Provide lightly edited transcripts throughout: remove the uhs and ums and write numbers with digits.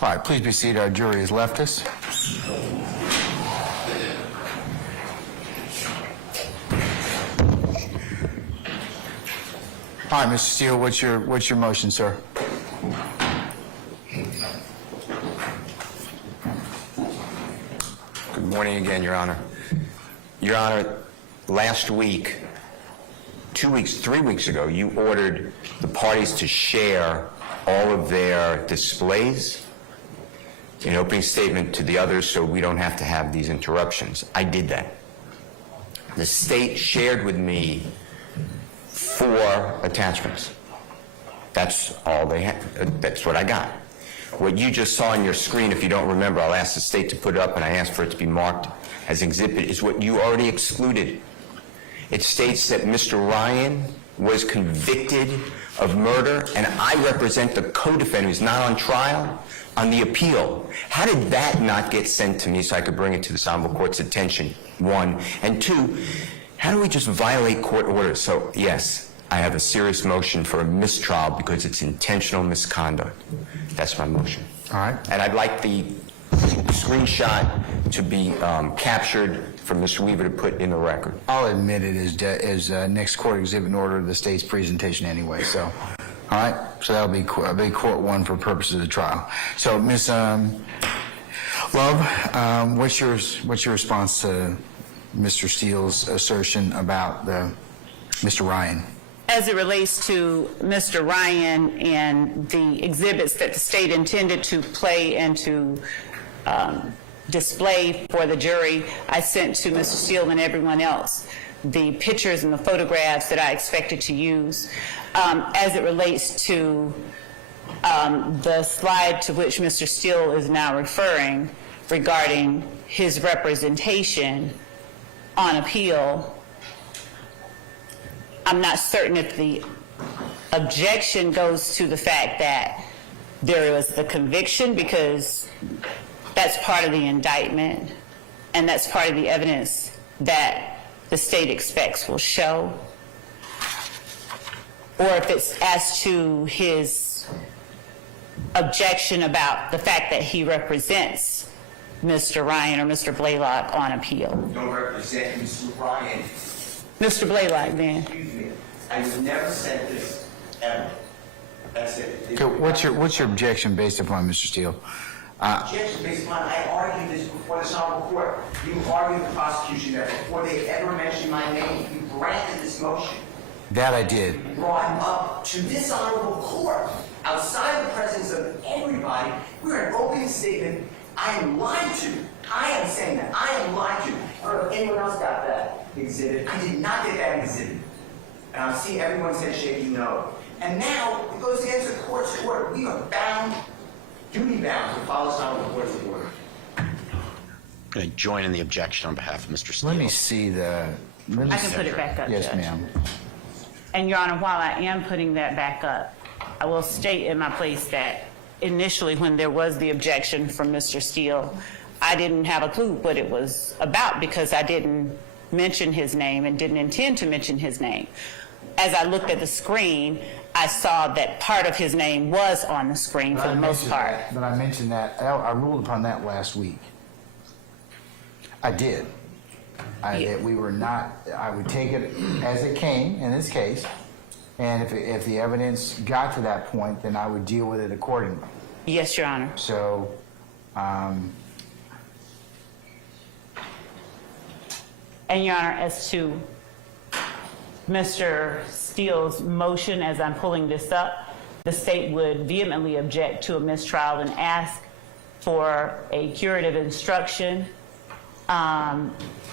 All right, please be seated. Our jury has left us. All right, Mr. Steele, what's your motion, sir? Good morning again, Your Honor. Your Honor, last week, 3 weeks ago, you ordered the parties to share all of their displays in opening statement to the others so we don't have to have these interruptions. I did that. The state shared with me 4 attachments. That's all they had. That's what I got. What you just saw on your screen, if you don't remember, I'll ask the state to put it up, and I asked for it to be marked as exhibit, is what you already excluded. It states that Mr. Ryan was convicted of murder, and I represent the co-defendant who's not on trial on the appeal. How did that not get sent to me so I could bring it to the Honorable Court's attention, 1? And 2, how do we just violate court orders? So, yes, I have a serious motion for a mistrial because it's intentional misconduct. That's my motion. All right. And I'd like the screenshot to be captured for Mr. Weaver to put in the record. I'll admit it as next court exhibit in order of the state's presentation anyway. So, all right. So that'll be court 1 for purposes of the trial. So, Ms. Love, what's your response to Mr. Steele's assertion about Mr. Ryan? As it relates to Mr. Ryan and the exhibits that the state intended to play and to display for the jury, I sent to Mr. Steele and everyone else the pictures and the photographs that I expected to use. As it relates to the slide to which Mr. Steele is now referring regarding his representation on appeal, I'm not certain if the objection goes to the fact that there was the conviction, because that's part of the indictment and that's part of the evidence that the state expects will show, or if it's as to his objection about the fact that he represents Mr. Ryan or Mr. Blaylock on appeal. Don't represent Mr. Ryan. Mr. Blaylock, then. Excuse me. I would never said this ever. That's it. Okay, what's your objection based upon, Mr. Steele? Objection based upon I argued this before the Honorable Court. You argued the prosecution that before they ever mentioned my name, you granted this motion. That I did. You brought him up to this Honorable Court outside the presence of everybody. We're an open statement. I am lied to. I am saying that. I am lied to. I don't know if anyone else got that exhibit. I did not get that exhibit. And I'm seeing everyone say shaking no. And now it goes against the court's order. We are bound, duty bound, to follow some of the court's order. I'm going to join in the objection on behalf of Mr. Steele. Let me see the... I can put it back up, Yes, Judge. ma'am. And, Your Honor, while I am putting that back up, I will state in my place that initially when there was the objection from Mr. Steele, I didn't have a clue what it was about because I didn't mention his name and didn't intend to mention his name. As I looked at the screen, I saw that part of his name was on the screen for the most part. But I mentioned that. I ruled upon that last week. I did. That we were not, I would take it as it came in this case, and if the evidence got to that point, then I would deal with it accordingly. Yes, Your Honor. So, and Your Honor, as to Mr. Steele's motion, as I'm pulling this up, the state would vehemently object to a mistrial and ask for a curative instruction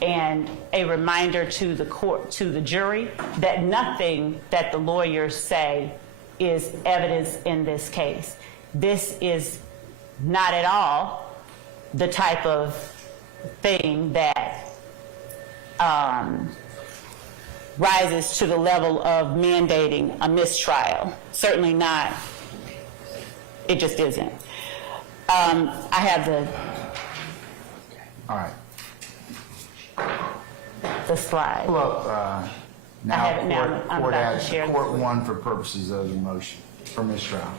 and a reminder to the court, to the jury, that nothing that the lawyers say is evidence in this case. This is not at all the type of thing that rises to the level of mandating a mistrial. Certainly not. It just isn't. I have all right. the slide. Pull up now. I have it now. I'm about to share the Court slide. 1 for purposes of the motion for mistrial.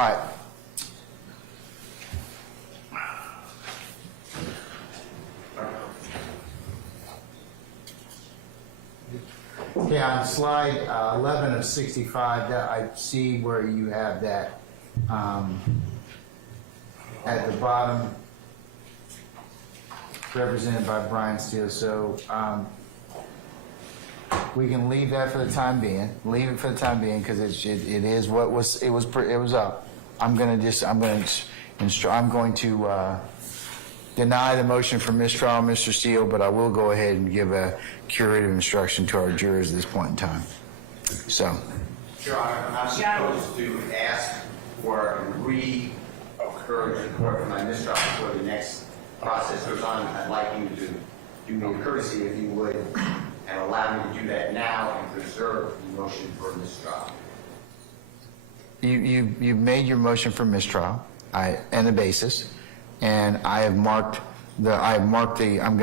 right. Okay, on slide 11 of 65, that I see where you have that at the bottom, represented by Brian Steele. So we can leave that for the time being. Leave it for the time being because it is what was it was up. I'm going to deny the motion for mistrial, Mr. Steele, but I will go ahead and give a curative instruction to our jurors at this point in time. So, Your Honor, I'm supposed to ask for a re-occurrence report for my mistrial before the next process goes on. I'd like you to do me a courtesy, if you would, and allow me to do that now and preserve the motion for mistrial. you made your motion for mistrial, and the basis, and I'm going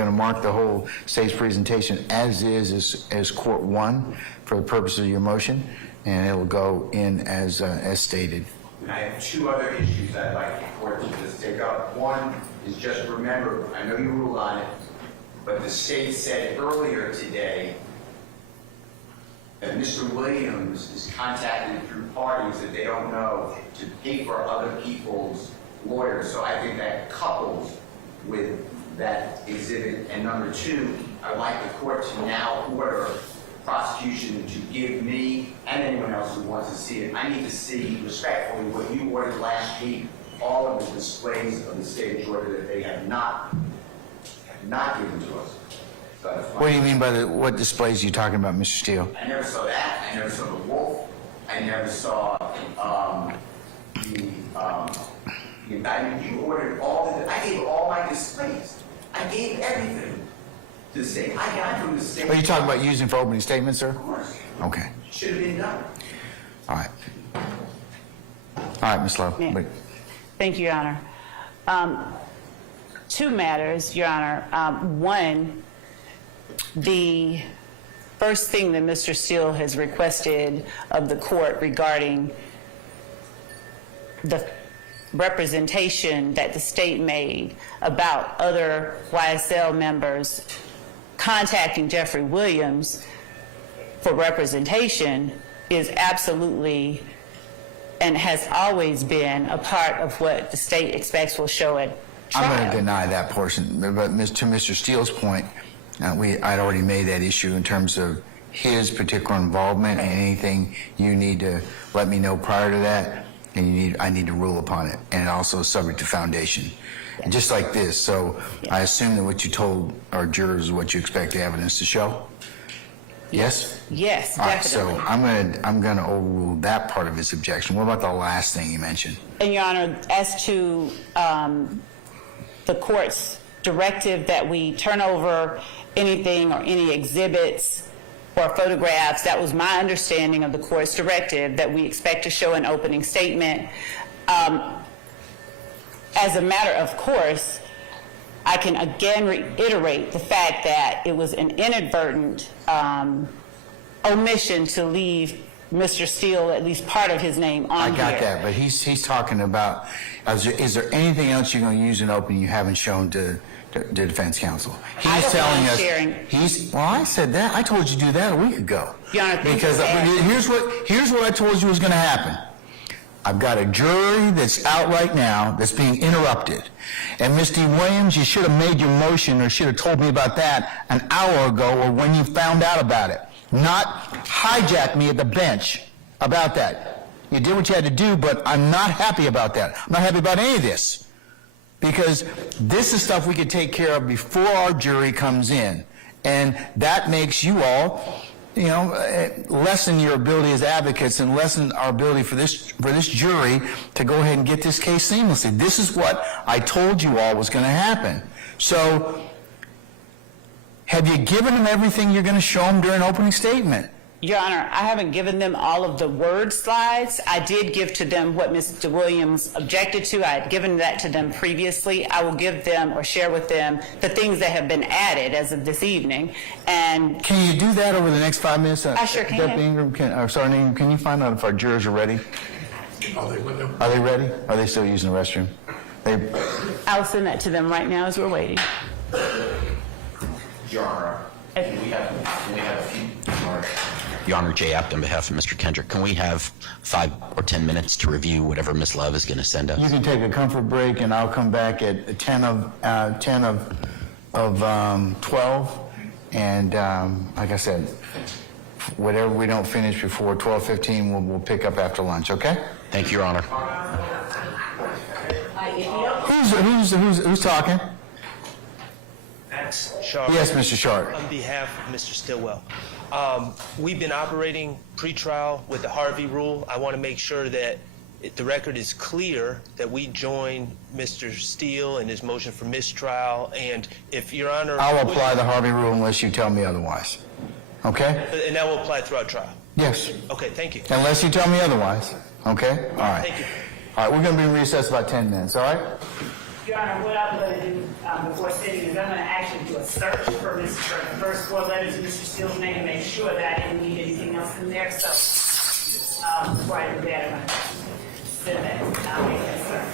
to mark the whole state's presentation as court one for the purpose of your motion, and it will go in as stated. And I have two other issues I'd like the court to just take up. One is just remember, I know you ruled on it, but the state said earlier today that Mr. Williams is contacted through parties that they don't know to pay for other people's lawyers. So I think that couples with that exhibit. And number two, I'd like the court to now order prosecution to give me and anyone else who wants to see it. I need to see respectfully what you ordered last week, all of the displays of the state of Georgia that they have not given to us. So What do you mean by what displays are you talking about, Mr. Steele? I never saw that. I never saw the wolf. I never saw the indictment. You ordered I gave all my displays. I gave everything to the state. I got from the state. Are you talking about using for opening statements, sir? Of course. Okay. Should have been done. All right. All right, Ms. Lowe. Yeah. Wait. Thank you, Your Honor. Two matters, Your Honor. One, the first thing that Mr. Steele has requested of the court regarding the representation that the state made about other YSL members contacting Jeffrey Williams for representation is absolutely and has always been a part of what the state expects will show at trial. I'm going to deny that portion. But to Mr. Steele's point, I'd already made that issue in terms of his particular involvement, and anything you need to let me know prior to that, and I need to rule upon it. And it also is subject to foundation. And just like this, so I assume that what you told our jurors is what you expect the evidence to show? Yes? Yes, All right, definitely. so I'm gonna overrule that part of his objection. What about the last thing you mentioned? And Your Honor, as to the court's directive that we turn over anything or any exhibits or photographs, that was my understanding of the court's directive, that we expect to show an opening statement. As a matter of course, I can again reiterate the fact that it was an inadvertent omission to leave Mr. Steele, at least part of his name on here. I got that, but he's talking about, is there anything else you're going to use in open you haven't shown to defense counsel? I don't mind sharing. Well, I said that. I told you to do that a week ago. Your Honor, thank you because for that. here's what I told you was going to happen. I've got a jury that's out right now that's being interrupted. And Mr. Williams, you should have made your motion or should have told me about that an hour ago or when you found out about it. Not hijack me at the bench about that. You did what you had to do, but I'm not happy about that. I'm not happy about any of this. Because this is stuff we could take care of before our jury comes in. And that makes you all, lessen your ability as advocates and lessen our ability for this jury to go ahead and get this case seamlessly. This is what I told you all was going to happen. So, have you given them everything you're going to show them during opening statement? Your Honor, I haven't given them all of the word slides. I did give to them what Mr. Williams objected to. I had given that to them previously. I will give them or share with them the things that have been added as of this evening. And can you do that over the next 5 minutes? I sure can. Deputy Ingram, Ingram, can you find out if our jurors are ready? Are they ready? Are they still using the restroom? I'll send that to them right now as we're waiting. Your Honor, can we have a few, Your Honor, Jay Apt on behalf of Mr. Kendrick, can we have 5 or 10 minutes to review whatever Ms. Love is going to send us? You can take a comfort break, and I'll come back at 10 of 12. And like I said, whatever we don't finish before 12:15, we'll pick up after lunch. Okay? Thank you, Your Honor. Who's talking? Max Sharp. Yes, Mr. Sharp. On behalf of Mr. Stillwell. We've been operating pretrial with the Harvey rule. I want to make sure that the record is clear that we join Mr. Steele in his motion for mistrial, and if Your Honor... I'll apply the Harvey rule unless you tell me otherwise. Okay? And that will apply throughout trial? Yes. Okay, thank you. Unless you tell me otherwise. Okay? All right. Thank you. All right, we're going to be in recess about 10 minutes, all right? Your Honor, what I'm going to do before sitting is I'm going to actually do a search for the first 4 letters of Mr. Steele's name and make sure that I didn't need anything else in there. So before I do that, I'm going to send that. I'll make that search.